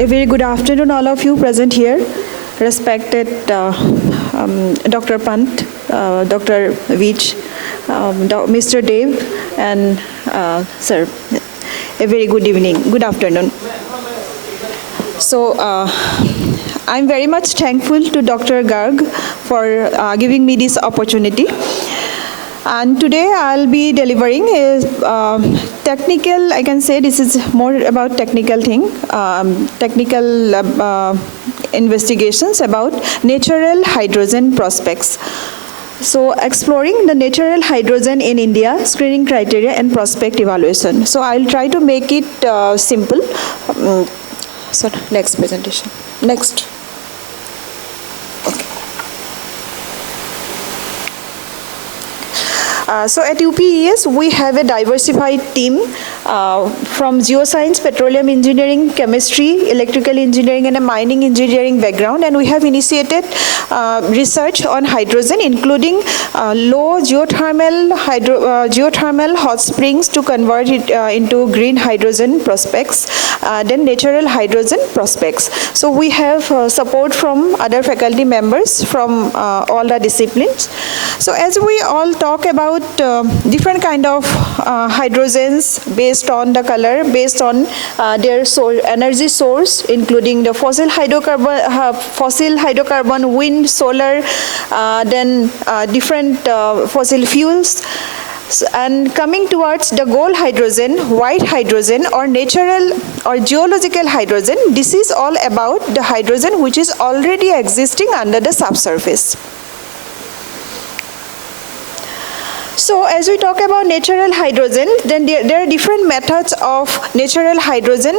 A very good afternoon, all of you present here. Respected Dr. Pant, Dr. Veech, Mr. Dev, and sir, a very good evening, good afternoon. So, I'm very much thankful to Dr. Garg for giving me this opportunity. And today I'll be delivering a technical, I can say this is more about technical thing, technical investigations about natural hydrogen prospects. So exploring the natural hydrogen in India, screening criteria and prospect evaluation. So I'll try to make it simple. So next presentation, next. So at UPES, we have a diversified team from geoscience, petroleum engineering, chemistry, electrical engineering, and a mining engineering background. And we have initiated research on hydrogen, including low geothermal hot springs to convert it into green hydrogen prospects, then natural hydrogen prospects. So we have support from other faculty members from all the disciplines. So as we all talk about different kind of hydrogens based on the color, based on their energy source, including the fossil hydrocarbon, wind, solar, then different fossil fuels. And coming towards the gold hydrogen, white hydrogen, or natural or geological hydrogen, this is all about the hydrogen which is already existing under the subsurface. So as we talk about natural hydrogen, then there are different methods of natural hydrogen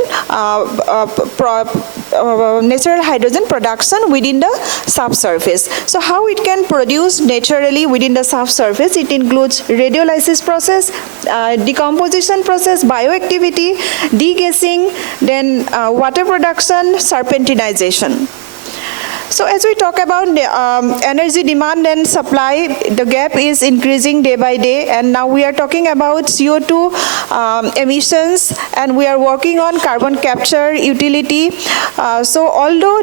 production within the subsurface. So how it can produce naturally within the subsurface? It includes radiolysis process, decomposition process, bioactivity, degassing, then water production, serpentinization. So as we talk about energy demand and supply, the gap is increasing day by day, and now we are talking about CO2 emissions, and we are working on carbon capture utility. So although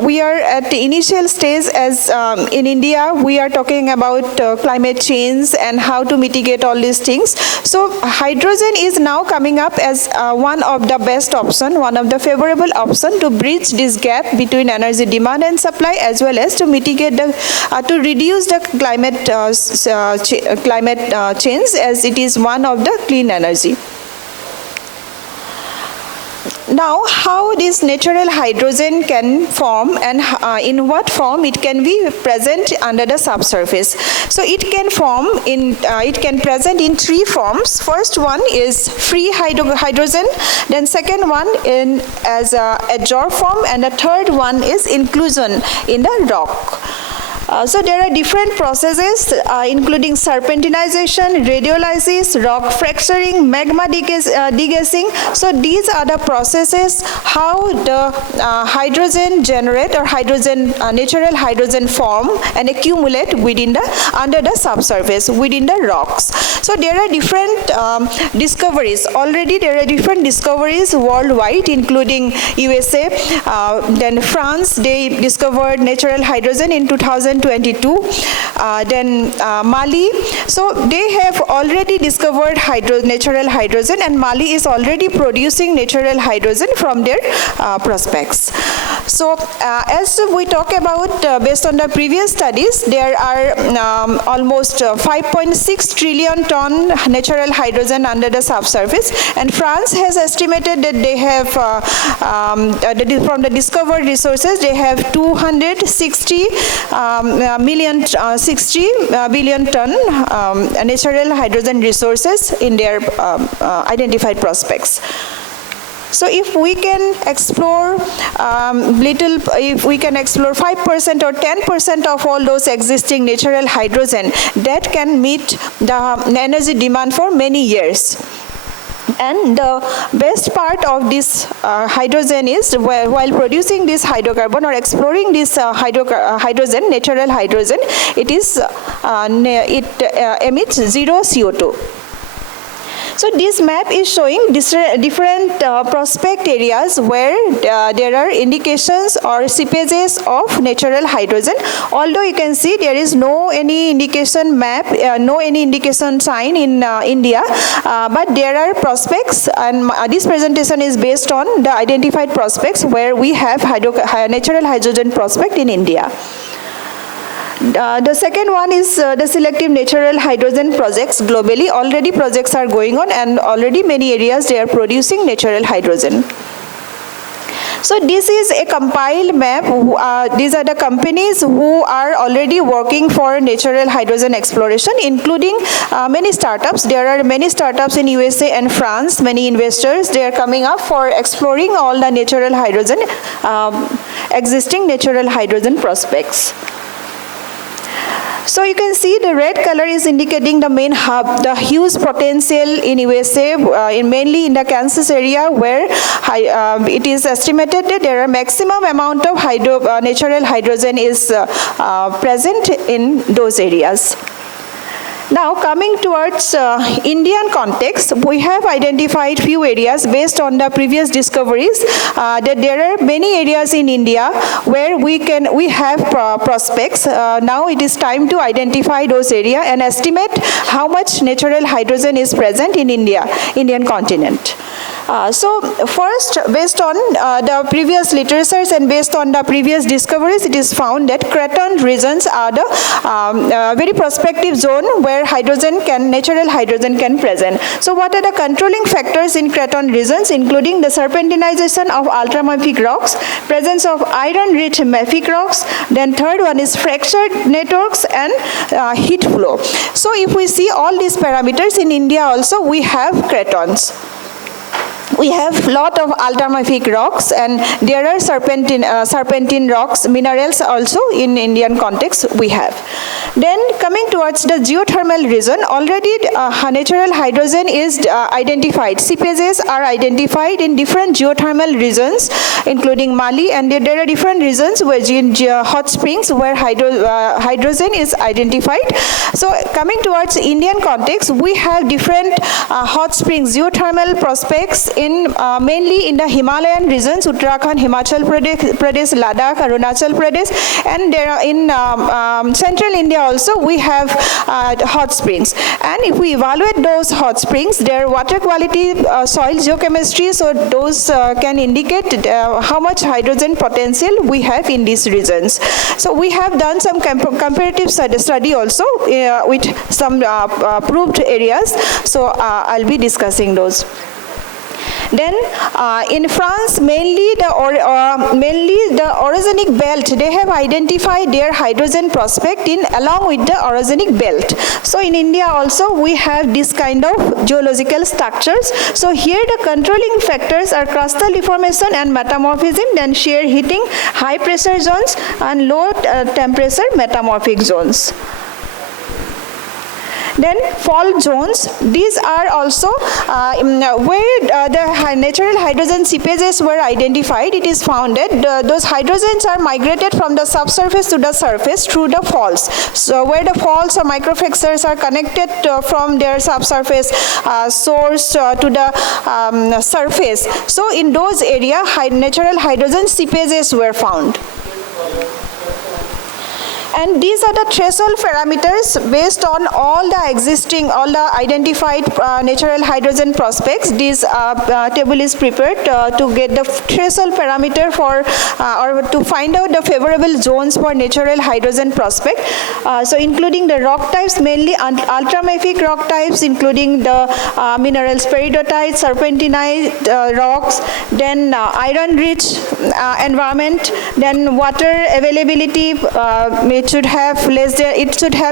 we are at the initial stage, as in India, we are talking about climate change and how to mitigate all these things. So hydrogen is now coming up as one of the best option, one of the favorable option to bridge this gap between energy demand and supply, as well as to mitigate the, to reduce the climate change, as it is one of the clean energy. Now, how this natural hydrogen can form, and in what form it can be present under the subsurface. So it can form in, it can present in three forms. First one is free hydrogen, then second one in as a adsorbed form, and the third one is inclusion in the rock. So there are different processes, including serpentinization, radiolysis, rock fracturing, magma degassing. So these are the processes how the hydrogen generate, or natural hydrogen form and accumulate within the under the subsurface within the rocks. So there are different discoveries. Already there are different discoveries worldwide, including USA, then France. They discovered natural hydrogen in 2022, then Mali. So they have already discovered natural hydrogen, and Mali is already producing natural hydrogen from their prospects. So as we talk about, based on the previous studies, there are almost 5.6 trillion ton natural hydrogen under the subsurface, and France has estimated that they have, from the discovered resources, they have 260 billion ton natural hydrogen resources in their identified prospects. So if we can explore if we can explore 5% or 10% of all those existing natural hydrogen, that can meet the energy demand for many years. And the best part of this hydrogen is, while producing this hydrocarbon or exploring this hydrogen, natural hydrogen, it emits zero CO2. So this map is showing different prospect areas where there are indications or seepages of natural hydrogen. Although you can see there is no any indication map, no any indication sign in India, but there are prospects, and this presentation is based on the identified prospects where we have natural hydrogen prospect in India. The second one is the selective natural hydrogen projects globally. Already projects are going on, and already many areas they are producing natural hydrogen. So this is a compiled map. These are the companies who are already working for natural hydrogen exploration, including many startups. There are many startups in USA and France, many investors. They are coming up for exploring all the natural hydrogen, existing natural hydrogen prospects. So you can see the red color is indicating the main hub, the huge potential in USA, mainly in the Kansas area, where it is estimated that there are maximum amount of natural hydrogen is present in those areas. Now coming towards Indian context, we have identified few areas based on the previous discoveries that there are many areas in India where we have prospects. Now it is time to identify those areas and estimate how much natural hydrogen is present in Indian continent. So first, based on the previous literatures and based on the previous discoveries, it is found that Craton regions are the very prospective zone where natural hydrogen can present. So what are the controlling factors in Craton regions, including the serpentinization of ultramafic rocks, presence of iron-rich mafic rocks, then third one is fractured networks and heat flow. So if we see all these parameters in India also, we have cratons. We have lot of ultramafic rocks, and there are serpentine rocks, minerals also in Indian context we have. Then coming towards the geothermal region, already natural hydrogen is identified. Seepages are identified in different geothermal regions, including Mali, and there are different regions where hot springs where hydrogen is identified. So coming towards Indian context, we have different hot springs, geothermal prospects mainly in the Himalayan regions, Uttarakhand, Himachal Pradesh, Ladakh, Arunachal Pradesh, and there are in central India also we have hot springs. And if we evaluate those hot springs, their water quality, soil geochemistry, so those can indicate how much hydrogen potential we have in these regions. So we have done some comparative study also with some proved areas. So I'll be discussing those. Then in France, mainly the orogenic belt, they have identified their hydrogen prospect along with the orogenic belt. So in India also we have this kind of geological structures. So here the controlling factors are crustal deformation and metamorphism, then shear heating, high pressure zones and low temperature metamorphic zones. Then fault zones, these are also where the natural hydrogen seepages were identified. It is found that those hydrogens are migrated from the subsurface to the surface through the faults. So where the faults or microfractures are connected from their subsurface source to the surface. So in those areas, natural hydrogen seepages were found. And these are the threshold parameters based on all the identified natural hydrogen prospects. This table is prepared to get the threshold parameter for or to find out the favorable zones for natural hydrogen prospect. So including the rock types, mainly ultramafic rock types, including the minerals peridotite, serpentinite rocks, then iron-rich environment, then water availability. It should have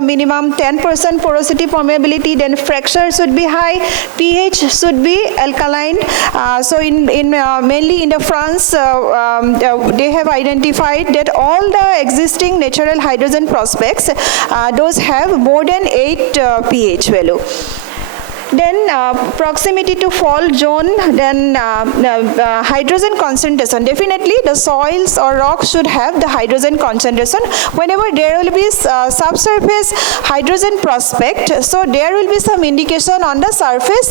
minimum 10% porosity permeability, then fracture should be high, pH should be alkaline. So mainly in the France, they have identified that all the existing natural hydrogen prospects, those have more than 8 pH value. Then proximity to fault zone, then hydrogen concentration. Definitely the soils or rocks should have the hydrogen concentration. Whenever there will be subsurface hydrogen prospect, so there will be some indication on the surface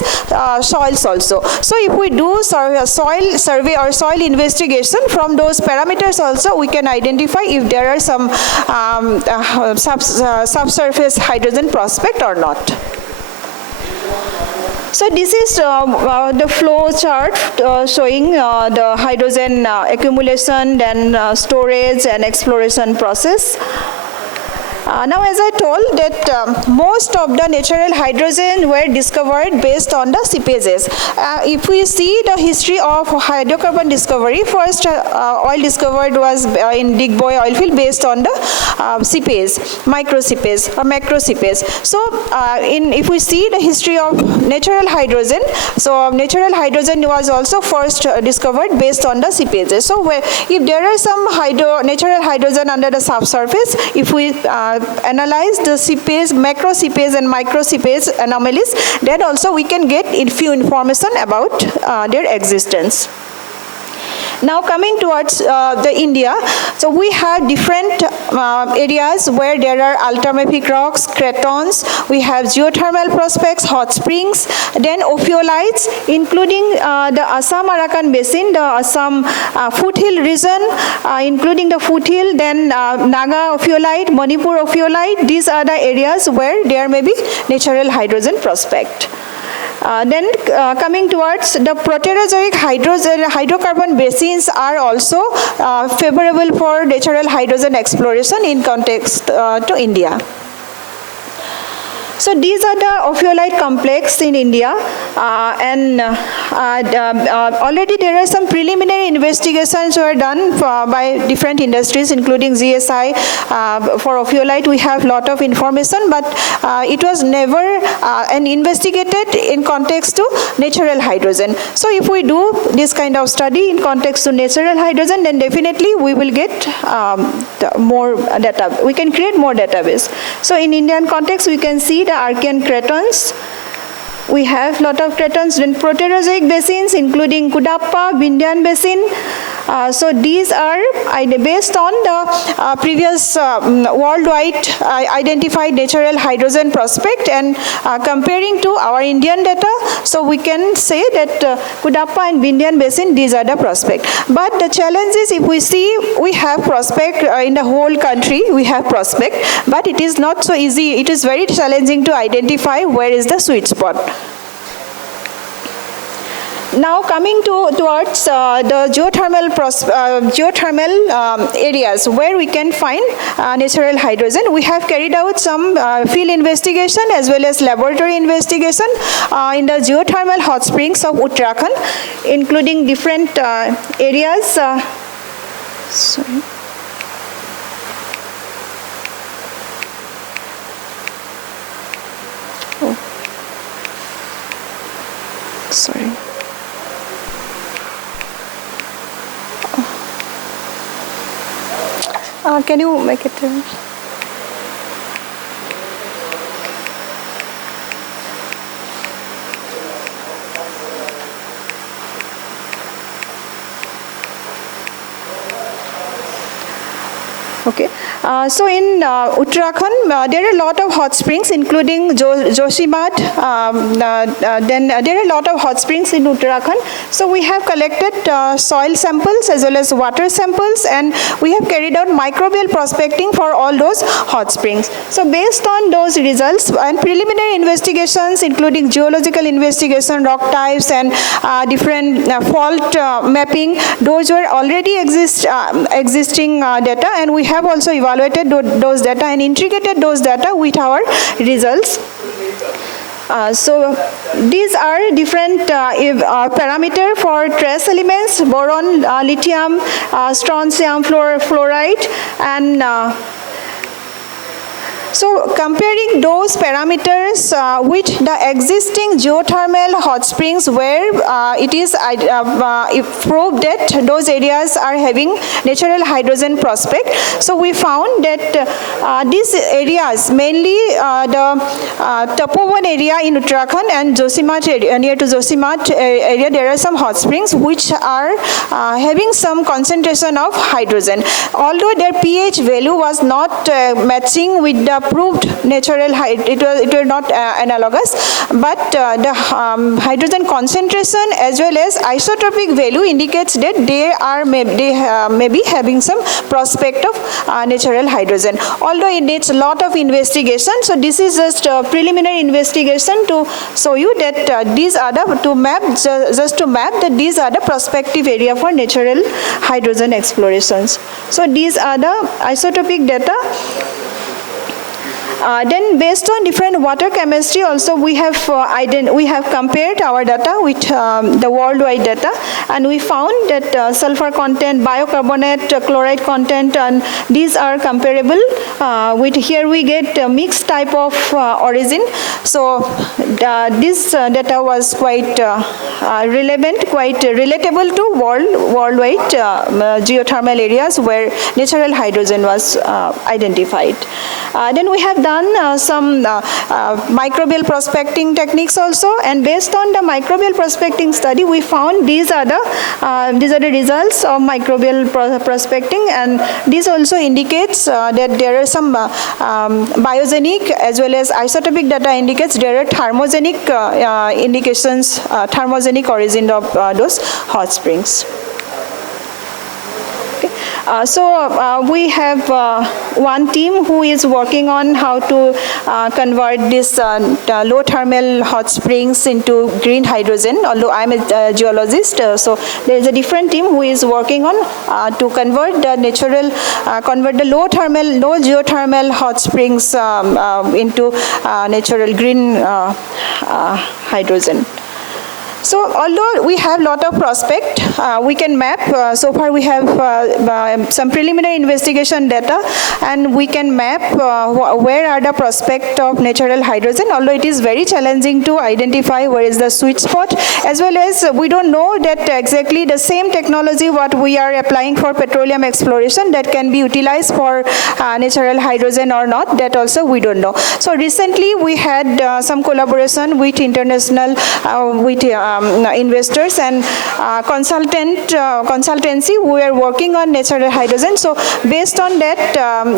soils also. So if we do soil survey or soil investigation, from those parameters also we can identify if there are some subsurface hydrogen prospect or not. So this is the flow chart showing the hydrogen accumulation, then storage and exploration process. Now, as I told that most of the natural hydrogen were discovered based on the seepages. If we see the history of hydrocarbon discovery, first oil discovered was in Digboy oil field based on the seepage, micro seepage or macro seepage. So if we see the history of natural hydrogen, so natural hydrogen was also first discovered based on the seepages. So if there are some natural hydrogen under the subsurface, if we analyze the seepage, macro seepage and micro seepage anomalies, then also we can get a few information about their existence. Now coming towards the India, so we have different areas where there are ultramafic rocks, cratons, we have geothermal prospects, hot springs, then ophiolites, including the Assam-Arakan basin, the Assam foothill region, including the foothill, then Naga ophiolite, Manipur ophiolite. These are the areas where there may be natural hydrogen prospect. Then coming towards the proterozoic hydrocarbon basins are also favorable for natural hydrogen exploration in context to India. So these are the ophiolite complex in India, and already there are some preliminary investigations were done by different industries, including GSI. For ophiolite, we have a lot of information, but it was never investigated in context to natural hydrogen. So if we do this kind of study in context to natural hydrogen, then definitely we will get more data. We can create more database. So in Indian context, we can see the Archean cratons. We have lot of cratons in proterozoic basins, including Kudappa, Vindhyan basin. So these are based on the previous worldwide identified natural hydrogen prospect, and comparing to our Indian data, so we can say that Kudappa and Vindhyan basin, these are the prospect. But the challenge is, if we see, we have prospect in the whole country, we have prospect, but it is not so easy. It is very challenging to identify where is the sweet spot. Now coming towards the geothermal areas where we can find natural hydrogen, we have carried out some field investigation as well as laboratory investigation in the geothermal hot springs of Uttarakhand, including different areas. Sorry. Oh. Sorry. Can you make it? Okay. So in Uttarakhand, there are a lot of hot springs, including Joshimath. Then there are a lot of hot springs in Uttarakhand. So we have collected soil samples as well as water samples, and we have carried out microbial prospecting for all those hot springs. So based on those results and preliminary investigations, including geological investigation, rock types, and different fault mapping, those were already existing data, and we have also evaluated those data and integrated those data with our results. So these are different parameters for trace elements: boron, lithium, strontium, fluoride, and So comparing those parameters with the existing geothermal hot springs where it is proved that those areas are having natural hydrogen prospect. So we found that these areas, mainly the Tapovan area in Uttarakhand and Josimat area, near to Josimat area, there are some hot springs which are having some concentration of hydrogen. Although their pH value was not matching with the proved natural it was not analogous, but the hydrogen concentration as well as isotopic value indicates that they may be having some prospect of natural hydrogen. Although it needs a lot of investigation, so this is just a preliminary investigation to show you that these are the that these are the prospective area for natural hydrogen explorations. So these are the isotopic data. Then based on different water chemistry also we have compared our data with the worldwide data, and we found that sulfur content, bicarbonate, chloride content, and these are comparable with here we get a mixed type of origin. So this data was quite relevant, quite relatable to worldwide geothermal areas where natural hydrogen was identified. Then we have done some microbial prospecting techniques also, and based on the microbial prospecting study, we found these are the results of microbial prospecting, and this also indicates that there are some biogenic as well as isotopic data indicates there are thermogenic indications, thermogenic origin of those hot springs. So we have one team who is working on how to convert this low thermal hot springs into green hydrogen, although I'm a geologist, so there is a different team who is working on to convert the low geothermal hot springs into natural green hydrogen. So although we have a lot of prospect, we can map, so far we have some preliminary investigation data, and we can map where are the prospect of natural hydrogen, although it is very challenging to identify where is the sweet spot, as well as we don't know that exactly the same technology what we are applying for petroleum exploration that can be utilized for natural hydrogen or not, that also we don't know. So recently we had some collaboration with international, with investors and consultancy who are working on natural hydrogen. So based on that,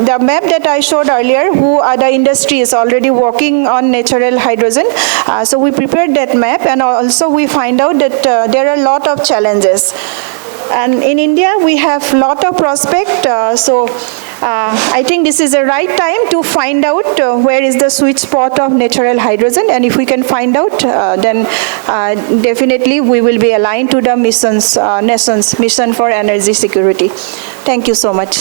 the map that I showed earlier, who are the industries already working on natural hydrogen, so we prepared that map, and also we find out that there are a lot of challenges. And in India, we have a lot of prospect, I think this is the right time to find out where is the sweet spot of natural hydrogen, and if we can find out, then definitely we will be aligned to the nation's mission for energy security. Thank you so much.